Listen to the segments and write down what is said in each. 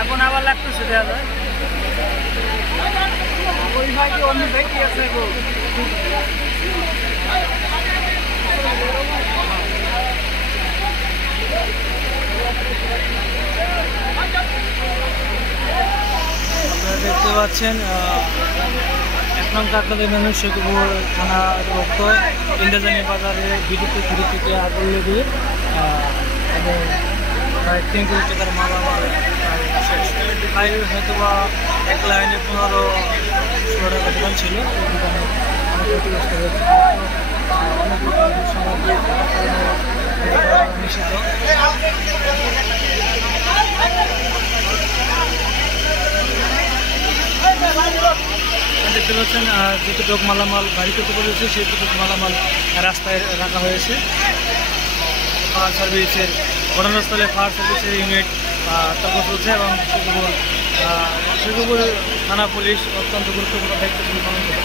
এখন আবার লাগতেছে দেওয়া যায় ওই ভাইকে অন্য ভাই কি আছে গো আপনারা দেখতে পাচ্ছেন 1 নং কাকরাদি ইউনিয়নের শেখপুর থানার রক্ত ইন্দ্রাজানি বাজারে বিদ্যুৎ খুঁড়ি থেকে আগুন লেগে এবং প্রায় 3 কোটি টাকার মালামাল প্রায় হয়তো বা 1 লাইনে 15-16 টাকা দোকান ছিল ওই দোকানে অনেক ক্ষতিগ্রস্ত হয়েছে অনেক লোকের সামগ্রী নিষিদ্ধ দেখতে পাচ্ছেন যেটুকু মালামাল গাড়ি করতে বলেছে সেটুকু মালামাল রাস্তায় রাখা হয়েছে ফায়ার সার্ভিসের ঘটনাস্থলে ফায়ার সার্ভিসের ইউনিট তর্ক চলছে এবং শেখপুর থানা পুলিশ অত্যন্ত গুরুত্বপূর্ণ দায়িত্ব পালন করে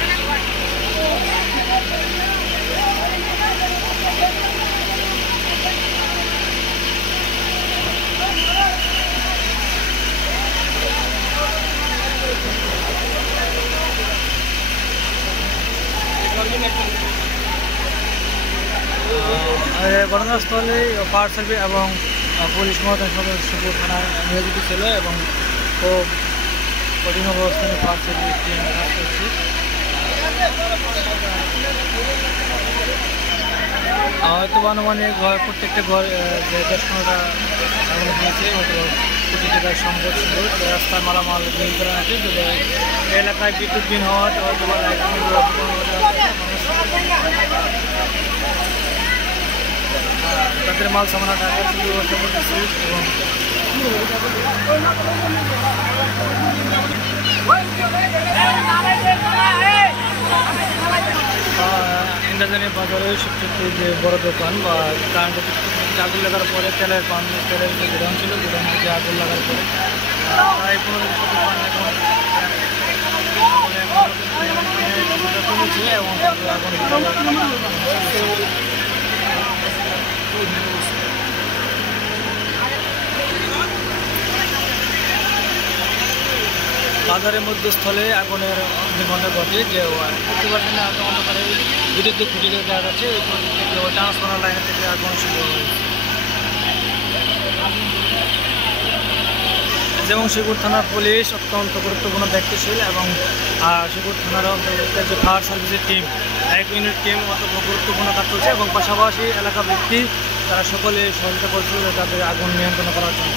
ঘটনাস্থলে ফায়ার সার্ভিস এবং পুলিশ মহোদয় শেখপুর থানায় নিয়োজিত ছিল এবং খুব কঠিন অবস্থানে ফায়ার সার্ভিস টিম কাজ করছে হয়তো আনুমানিক প্রত্যেকটা ঘর 10-15টা আগুন হয়েছে হয়তো কোটি টাকার সম্পদ ছিল রাস্তার মালামাল বিল করা আছে যদি এলাকায় বিদ্যুৎ বিল হওয়াতে হয়তো তাদের মাল সামানা টাকা ব্যবস্থা করতেছি এবং ইন্দ্রাজানি বাজারে সবচেয়ে যে বড় দোকান বা কারেন্টের আগুন লাগার পরে তেলের যে গোদাম ছিল গোদাম থেকে আগুন লাগার পরে প্রায় 15-20 দোকান এখন কমেছে এবং বাজারের মধ্যস্থলে আগুনের অগ্নিকাণ্ড ঘটে যে দেখতে পাচ্ছেন অন্ধকারে বিদ্যুৎ খুঁটি দেখা যাচ্ছে ট্রান্সফরমার লাইন থেকে আগুন শুরু হয়েছে এবং শেখপুর থানার পুলিশ অত্যন্ত গুরুত্বপূর্ণ দায়িত্বশীল এবং শেখপুর থানার যে ফায়ার সার্ভিসের টিম 1 ইউনিট টিম অত্যন্ত গুরুত্বপূর্ণ কাজ করছে এবং পাশাপাশি এলাকা ব্যক্তি তারা সকলে সহযোগিতা করছে তাদের আগুন নিয়ন্ত্রণ করার জন্য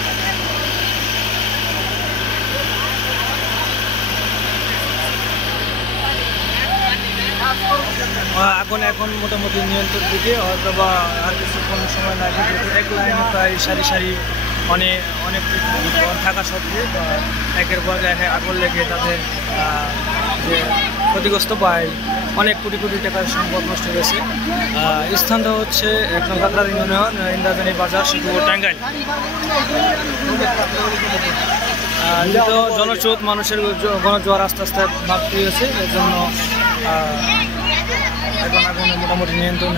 আগুন এখন মোটামুটি নিয়ন্ত্রণ দিকে হয়তো বা আর কিছুক্ষণ সময় লাগে যেহেতু 1 লাইনে প্রায় সারি সারি অনেক থাকা সত্ত্বেও একের পর এক আগুন লেগে তাদের যে ক্ষতিগ্রস্ত পায় অনেক কোটি কোটি টাকার সম্পদ নষ্ট হয়েছে স্থানটা হচ্ছে 1 নং কাকরাদি ইউনিয়ন ইন্দ্রাজানি বাজার শেখপুর টাঙ্গাইল যেহেতু জনস্রোত মানুষের গণজোয়ার আস্তে আস্তে বাড়তি হয়েছে এর জন্য এখন আগুন মোটামুটি নিয়ন্ত্রণ